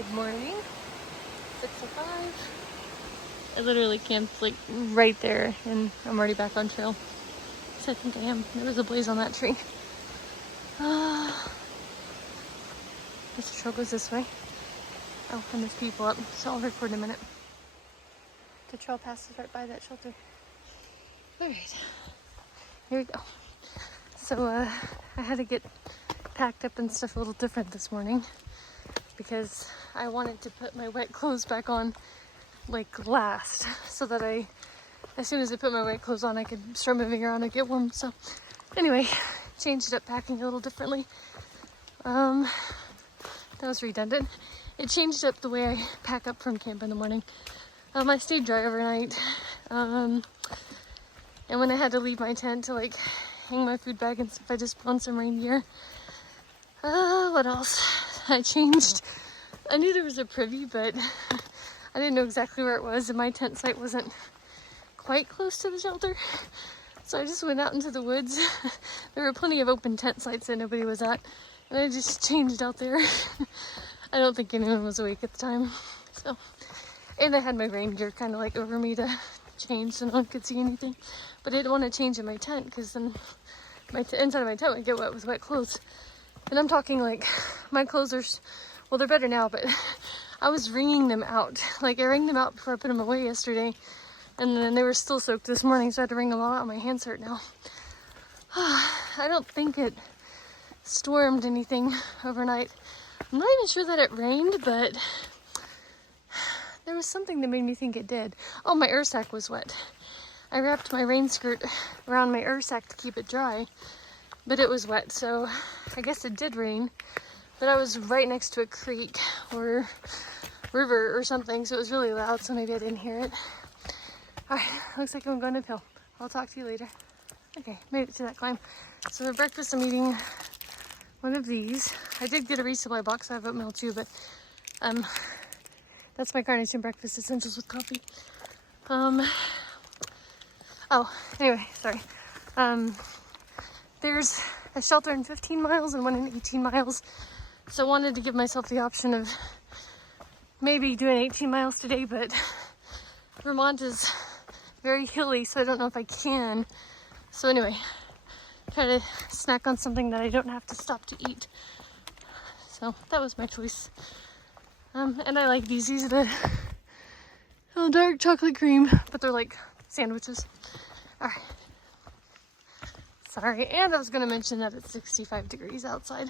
Good morning. 6:05. I literally camped like right there and I'm already back on trail. So I think I am. There was a blaze on that tree. This trail goes this way. Oh, and there's people up, so I'll record in a minute. The trail passes right by that shelter. Alright, here we go. So I had to get packed up and stuff a little different this morning because I wanted to put my wet clothes back on like last, so that as soon as I put my wet clothes on, I could start moving around and get warm. So anyway, changed up packing a little differently. That was redundant. It changed up the way I pack up from camp in the morning. I stayed dry overnight. And when I had to leave my tent to like hang my food bag and stuff, I just put on some rain gear. What else? I changed. I knew there was a privy, but I didn't know exactly where it was, and my tent site wasn't quite close to the shelter. So I just went out into the woods. There were plenty of open tent sites that nobody was at, and I just changed out there. I don't think anyone was awake at the time. So, and I had my rain gear kind of like over me to change so no one could see anything. But I didn't want to change in my tent because then my inside of my tent would get wet with wet clothes. And I'm talking like my clothes are, well, they're better now, but I was wringing them out. Like I wringed them out before I put them away yesterday. And then they were still soaked this morning, so I had to wring them all out. My hands hurt now. I don't think it stormed anything overnight. I'm not even sure that it rained, but there was something that made me think it did. Oh, my air sack was wet. I wrapped my rain skirt around my air sack to keep it dry, but it was wet, so I guess it did rain. But I was right next to a creek or river or something, so it was really loud, so maybe I didn't hear it. Alright, looks like I'm going uphill. I'll talk to you later. Okay, made it to that climb. So for breakfast, I'm eating one of these. I did get a resupply box. I have oatmeal too, but that's my carnation breakfast essentials with coffee. Oh, anyway, sorry. There's a shelter in 15 miles and one in 18 miles. So I wanted to give myself the option of maybe doing 18 miles today, but Vermont is very hilly, so I don't know if I can. So anyway, try to snack on something that I don't have to stop to eat. So that was my choice. And I like these. These are the dark chocolate cream, but they're like sandwiches. All right. Sorry, and I was going to mention that it's 65 degrees outside.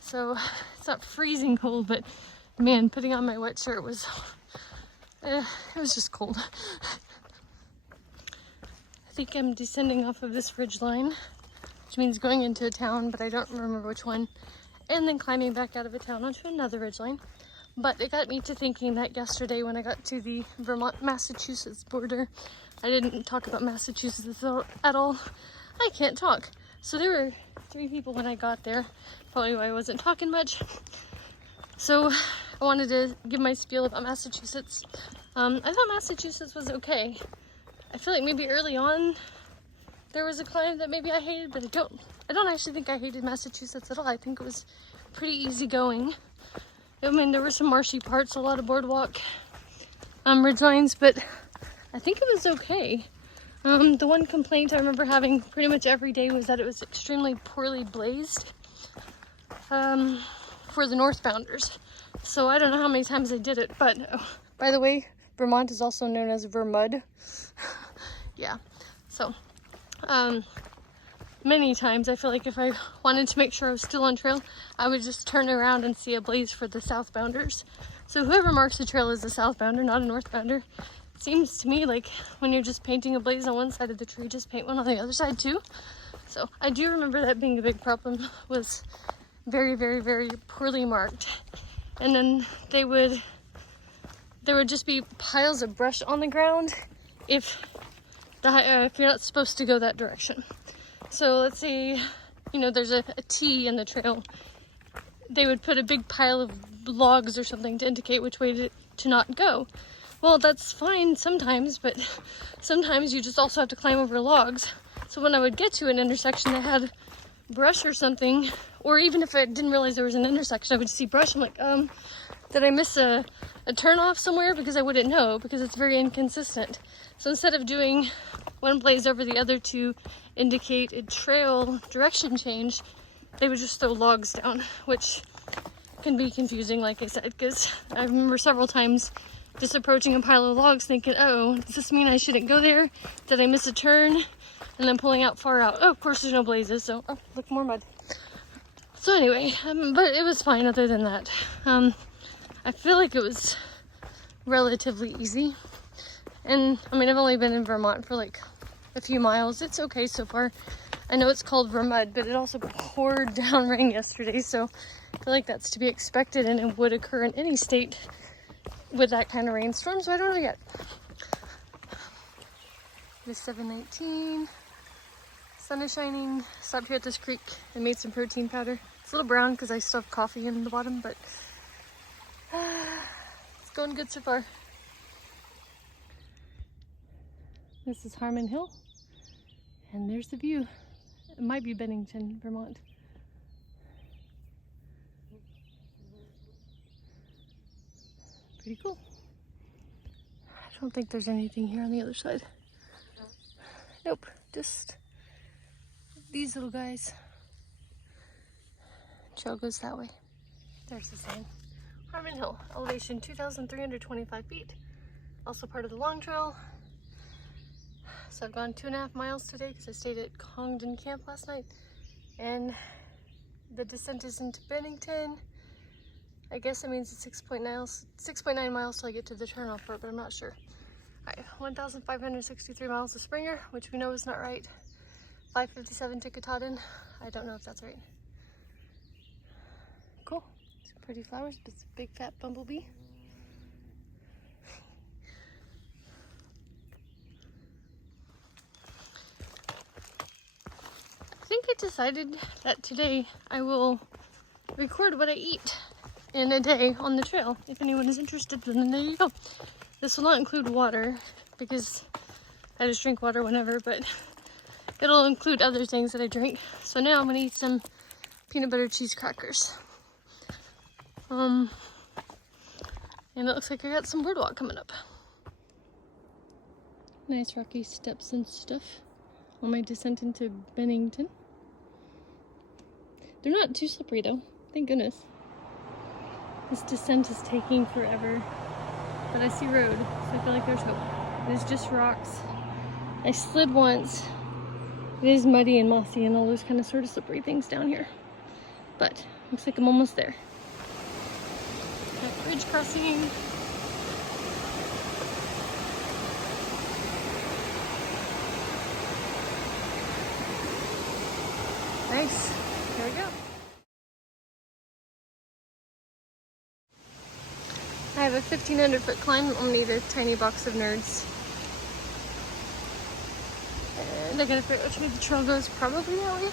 So it's not freezing cold, but man, putting on my wet shirt was, it was just cold. I think I'm descending off of this ridge line, which means going into a town, but I don't remember which one, and then climbing back out of a town onto another ridge line. But it got me to thinking that yesterday when I got to the Vermont-Massachusetts border, I didn't talk about Massachusetts at all. I can't talk. So there were 3 people when I got there, probably why I wasn't talking much. So I wanted to give my spiel about Massachusetts. I thought Massachusetts was okay. I feel like maybe early on there was a climb that maybe I hated, but I don't actually think I hated Massachusetts at all. I think it was pretty easy going. I mean, there were some marshy parts, a lot of boardwalk ridge lines, but I think it was okay. The one complaint I remember having pretty much every day was that it was extremely poorly blazed for the northbounders. So I don't know how many times I did it, but by the way, Vermont is also known as Vermud. Yeah, so many times I feel like if I wanted to make sure I was still on trail, I would just turn around and see a blaze for the southbounders. So whoever marks the trail is a southbounder, not a northbounder. It seems to me like when you're just painting a blaze on one side of the tree, just paint one on the other side too. So I do remember that being a big problem, was very, very, very poorly marked. And then there would just be piles of brush on the ground if you're not supposed to go that direction. So let's say, there's a T in the trail. They would put a big pile of logs or something to indicate which way to not go. Well, that's fine sometimes, but sometimes you just also have to climb over logs. So when I would get to an intersection that had brush or something, or even if I didn't realize there was an intersection, I would see brush. I'm like, did I miss a turn off somewhere? Because I wouldn't know, because it's very inconsistent. So instead of doing one blaze over the other to indicate a trail direction change, they would just throw logs down, which can be confusing, like I said, because I remember several times just approaching a pile of logs thinking, oh, does this mean I shouldn't go there? Did I miss a turn? And then pulling out far out. Oh, of course there's no blazes, so, oh, look, more mud. So anyway, but it was fine other than that. I feel like it was relatively easy. And, I mean, I've only been in Vermont for like a few miles. It's okay so far. I know it's called Vermud, but it also poured down rain yesterday, so I feel like that's to be expected, and it would occur in any state with that kind of rainstorm, so I don't know yet. It is 7:19. Sun is shining. Stopped here at this creek and made some protein powder. It's a little brown because I still have coffee in the bottom, but it's going good so far. This is Harmon Hill, and there's the view. It might be Bennington, Vermont. Pretty cool. I don't think there's anything here on the other side. Nope, just these little guys. Trail goes that way. There's the sign. Harmon Hill, elevation 2,325 feet. Also part of the long trail. So I've gone 2.5 miles today because I stayed at Congdon Camp last night. And the descent is into Bennington. I guess that means it's 6.9 miles till I get to the turnoff part, but I'm not sure. Alright, 1,563 miles to Springer, which we know is not right. 557 to Katahdin. I don't know if that's right. Cool. Some pretty flowers, but it's a big fat bumblebee. I think I decided that today I will record what I eat in a day on the trail. If anyone is interested, then there you go. This will not include water because I just drink water whenever, but it'll include other things that I drink. So now I'm gonna eat some peanut butter cheese crackers. And it looks like I got some boardwalk coming up. Nice rocky steps and stuff on my descent into Bennington. They're not too slippery though, thank goodness. This descent is taking forever, but I see road, so I feel like there's hope. It's just rocks. I slid once. It is muddy and mossy and all those kind of sort of slippery things down here, but looks like I'm almost there. Got bridge crossing. Nice. Here we go. I have a 1,500 foot climb. I'll need a tiny box of nerds. And I gotta figure out which way the trail goes. Probably that way.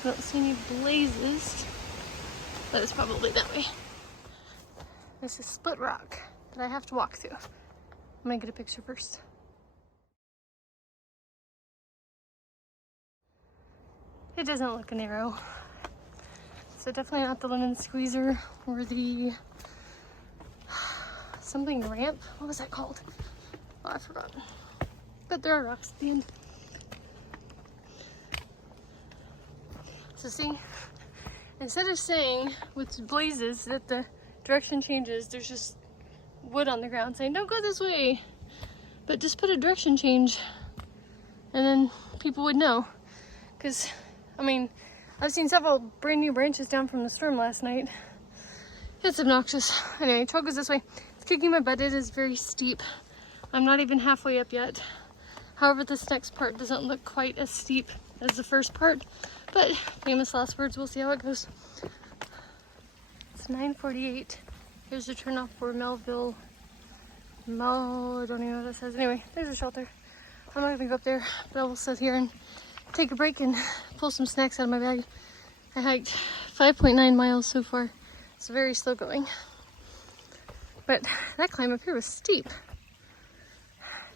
I don't see any blazes, but it's probably that way. This is split rock that I have to walk through. I'm gonna get a picture first. It doesn't look narrow. So definitely not the lemon squeezer or the something ramp. What was that called? Oh, I forgot. But there are rocks at the end. So see, instead of saying with blazes that the direction changes, there's just wood on the ground saying don't go this way, but just put a direction change and then people would know. Because I mean, I've seen several brand new branches down from the storm last night. It's obnoxious. Anyway, trail goes this way. It's kicking my butt. It is very steep. I'm not even halfway up yet. However, this next part doesn't look quite as steep as the first part, but famous last words, we'll see how it goes. It's 9:48. Here's the turnoff for Melville. I don't even know what it says. Anyway, there's a shelter. I'm not gonna go up there, but I will sit here and take a break and pull some snacks out of my bag. I hiked 5.9 miles so far. It's very slow going. But that climb up here was steep.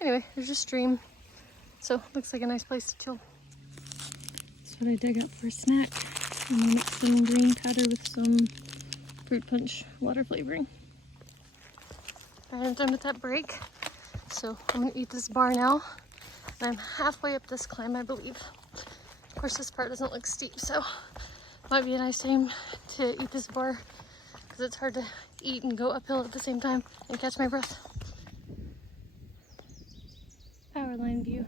Anyway, there's a stream. So looks like a nice place to chill. That's what I dug up for a snack. I'm gonna mix some green powder with some fruit punch water flavoring. I'm done with that break. So I'm gonna eat this bar now. And I'm halfway up this climb, I believe. Of course, this part doesn't look steep, so it might be a nice time to eat this bar because it's hard to eat and go uphill at the same time and catch my breath. Power line view.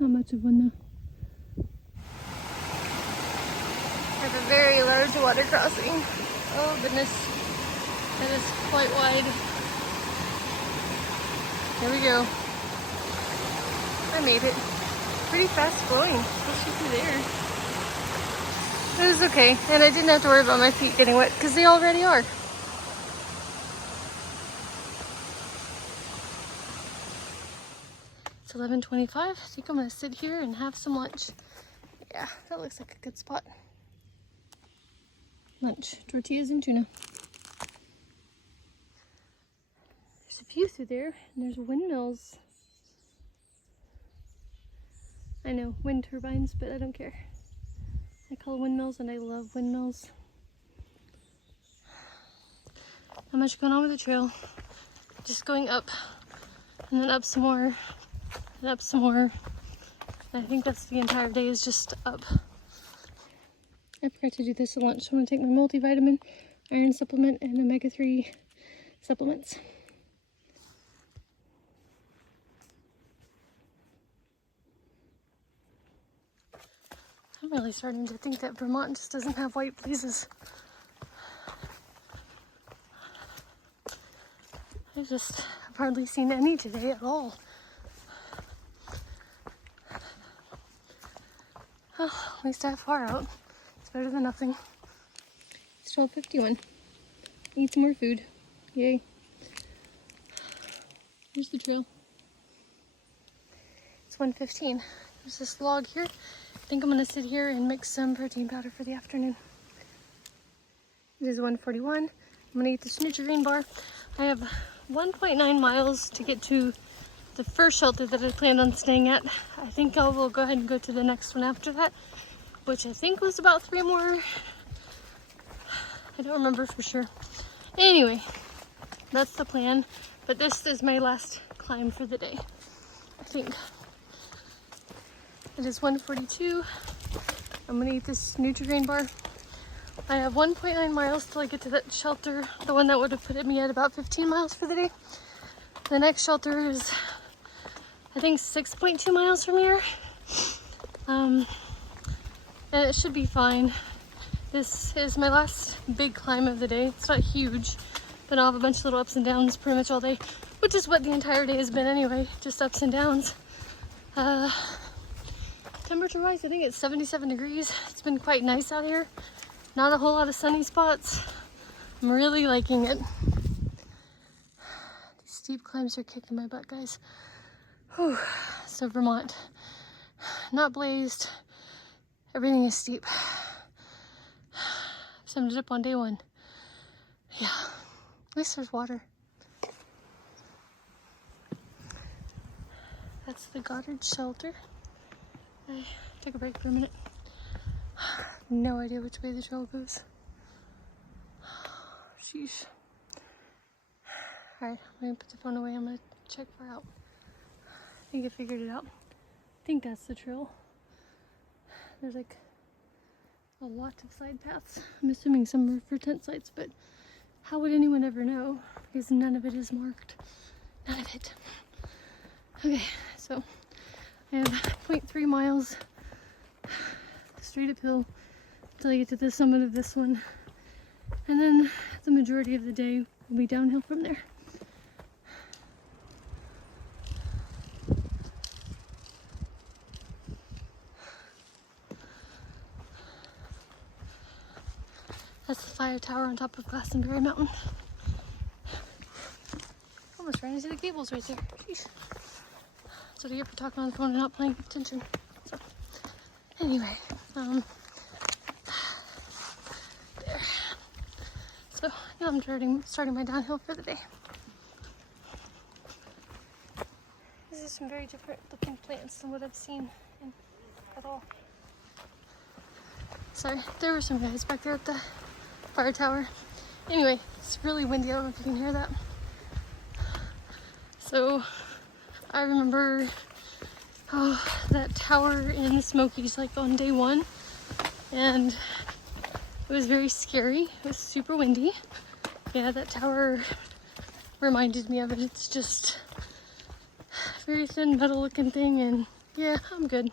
Not much of one though. I have a very large water crossing. Oh goodness, that is quite wide. Here we go. I made it. Pretty fast flowing, especially through there. It was okay, and I didn't have to worry about my feet getting wet because they already are. It's 11:25. I think I'm gonna sit here and have some lunch. Yeah, that looks like a good spot. Lunch, tortillas and tuna. There's a few through there, and there's windmills. I know, wind turbines, but I don't care. I call windmills and I love windmills. Not much going on with the trail. Just going up and then up some more and up some more. And I think that's the entire day is just up. I forgot to do this at lunch. So I'm gonna take my multivitamin, iron supplement, and omega-3 supplements. I'm really starting to think that Vermont just doesn't have white blazes. I just have hardly seen any today at all. Well, at least I have far out. It's better than nothing. It's 12:51. Eat some more food. Yay. Here's the trail. It's 1:15. There's this log here. I think I'm gonna sit here and mix some protein powder for the afternoon. It is 1:41. I'm gonna eat this Nutrigrain bar. I have 1.9 miles to get to the first shelter that I planned on staying at. I think I will go ahead and go to the next one after that, which I think was about 3 more. I don't remember for sure. Anyway, that's the plan. But this is my last climb for the day, I think. It is 1:42. I'm gonna eat this Nutrigrain bar. I have 1.9 miles till I get to that shelter, the one that would have put me at about 15 miles for the day. The next shelter is, I think, 6.2 miles from here. And it should be fine. This is my last big climb of the day. It's not huge, but I'll have a bunch of little ups and downs pretty much all day, which is what the entire day has been anyway, just ups and downs. Temperature wise, I think it's 77 degrees. It's been quite nice out here. Not a whole lot of sunny spots. I'm really liking it. These steep climbs are kicking my butt, guys. Whew. So Vermont, not blazed. Everything is steep. Summed it up on day 1. Yeah, at least there's water. That's the Goddard Shelter. I took a break for a minute. No idea which way the trail goes. Sheesh. Alright, I'm gonna put the phone away. I'm gonna check far out. I think I figured it out. I think that's the trail. There's like a lot of side paths. I'm assuming some are for tent sites, but how would anyone ever know? Because none of it is marked. None of it. Okay, so I have 0.3 miles straight uphill until I get to the summit of this one. And then the majority of the day will be downhill from there. That's the fire tower on top of Glastonbury Mountain. Almost ran into the cables right there. Jeez. That's what I get for talking on the phone and not paying attention. So, anyway, there. So now I'm starting my downhill for the day. This are some very different looking plants than what I've seen at all. Sorry, there were some guys back there at the fire tower. Anyway, it's really windy. I don't know if you can hear that. So I remember that tower in the Smokies like on day one, and it was very scary. It was super windy. Yeah, that tower reminded me of it. It's just a very thin metal looking thing, and yeah, I'm good.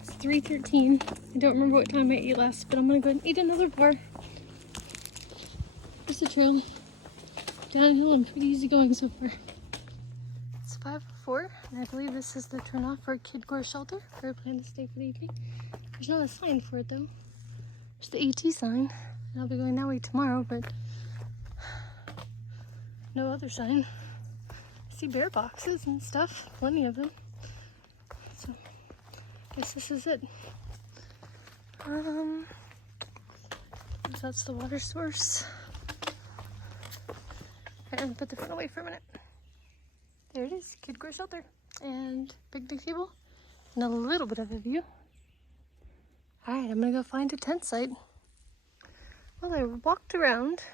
It's 3:13. I don't remember what time I ate last, but I'm gonna go ahead and eat another bar. There's the trail. Downhill and pretty easy going so far. It's 5:04, and I believe this is the turnoff for Kid Gore Shelter, where I plan to stay for the evening. There's not a sign for it though. There's the AT sign, and I'll be going that way tomorrow, but no other sign. I see bear boxes and stuff, plenty of them. So, I guess this is it. That's the water source. And put the phone away for a minute. There it is, Kid Gore Shelter, and picnic table, and a little bit of a view. All right, I'm gonna go find a tent site. Well, I walked around,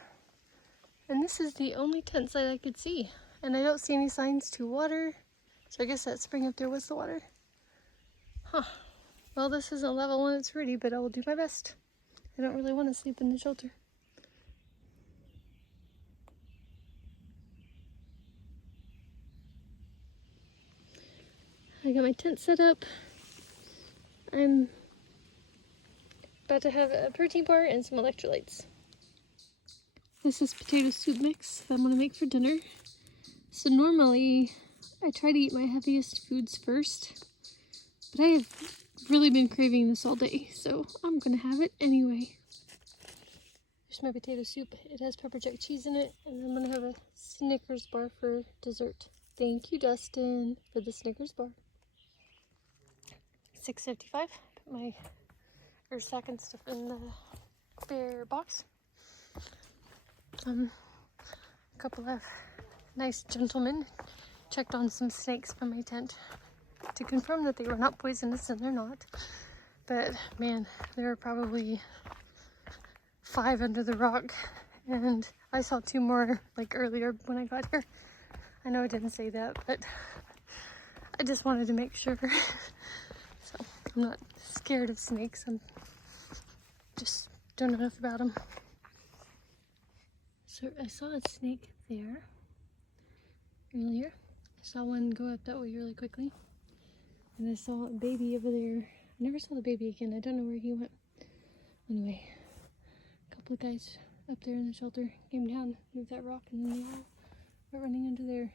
and this is the only tent site I could see, and I don't see any signs to water, so I guess that spring up there was the water. Huh. Well, this isn't level 1, it's pretty, but I will do my best. I don't really want to sleep in the shelter. I got my tent set up. I'm about to have a protein bar and some electrolytes. This is potato soup mix that I'm gonna make for dinner. So normally I try to eat my heaviest foods first, but I have really been craving this all day, so I'm gonna have it anyway. Here's my potato soup. It has pepper jack cheese in it, and I'm gonna have a Snickers bar for dessert. Thank you, Dustin, for the Snickers bar. 6:55. Put my sack and stuff in the bear box. A couple of nice gentlemen checked on some snakes from my tent to confirm that they were not poisonous, and they're not. But man, there were probably 5 under the rock, and I saw 2 more like earlier when I got here. I know I didn't say that, but I just wanted to make sure. So I'm not scared of snakes. I'm just don't know enough about them. So I saw a snake there earlier. I saw one go up that way really quickly, and I saw a baby over there. I never saw the baby again. I don't know where he went. Anyway, a couple of guys up there in the shelter came down, moved that rock, and then they all were running under there.